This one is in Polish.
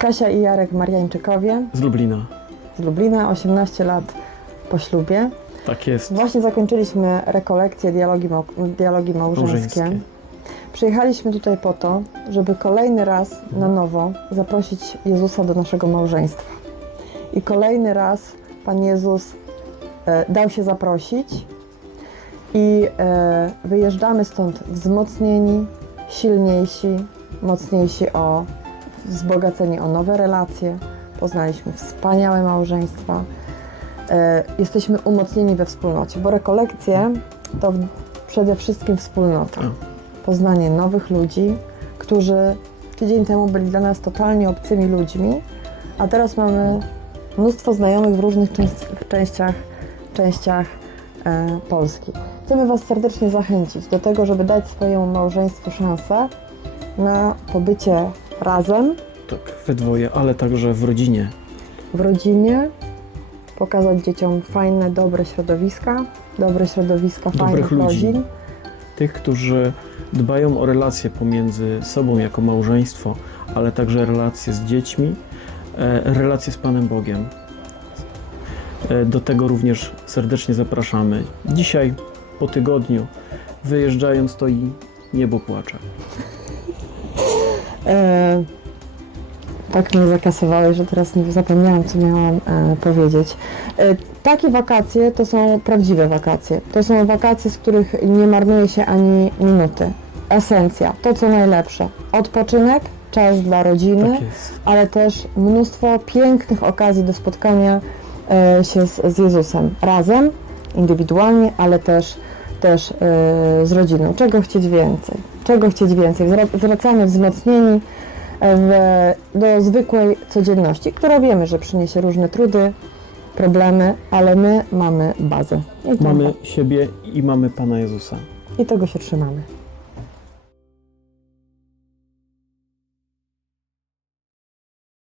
Kasia i Jarek Mariańczykowie Z Lublina. z Lublina, 18 lat po ślubie. Tak jest. Właśnie zakończyliśmy rekolekcję dialogi, mał- dialogi małżeńskie. Małżeńskie. Przyjechaliśmy tutaj po to, żeby kolejny raz na nowo zaprosić Jezusa do naszego małżeństwa. I kolejny raz Pan Jezus e, dał się zaprosić i e, wyjeżdżamy stąd wzmocnieni, silniejsi, mocniejsi o wzbogaceni o nowe relacje. Poznaliśmy wspaniałe małżeństwa. E, jesteśmy umocnieni we wspólnocie, bo rekolekcje to przede wszystkim wspólnota. Poznanie nowych ludzi, którzy tydzień temu byli dla nas totalnie obcymi ludźmi, a teraz mamy mnóstwo znajomych w różnych części- częściach, częściach e, Polski. Chcemy Was serdecznie zachęcić do tego, żeby dać swojemu małżeństwu szansę na pobycie razem, Tak, we dwoje, ale także w rodzinie. w rodzinie, pokazać dzieciom fajne, dobre środowiska, dobre środowiska Dobrych fajnych ludzi. rodzin. Tych, którzy dbają o relacje pomiędzy sobą jako małżeństwo, ale także relacje z dziećmi, e, relacje z Panem Bogiem. E, Do tego również serdecznie zapraszamy. Dzisiaj, po tygodniu, wyjeżdżając, to i niebo płacze. E, tak mnie zakasowałeś, że teraz nie zapomniałam, co miałam e, powiedzieć. E, takie wakacje to są prawdziwe wakacje. To są wakacje, z których nie marnuje się ani minuty. Esencja, to co najlepsze. Odpoczynek, czas dla rodziny, Tak ale też mnóstwo pięknych okazji do spotkania e, się z, z Jezusem razem, indywidualnie, ale też, też e, z rodziną. Czego chcieć więcej? Czego chcieć więcej? Wra- Wracamy wzmocnieni e, w, do zwykłej codzienności, która wiemy, że przyniesie różne trudy, problemy, ale my mamy bazę. Mamy siebie i mamy Pana Jezusa. I tego się trzymamy.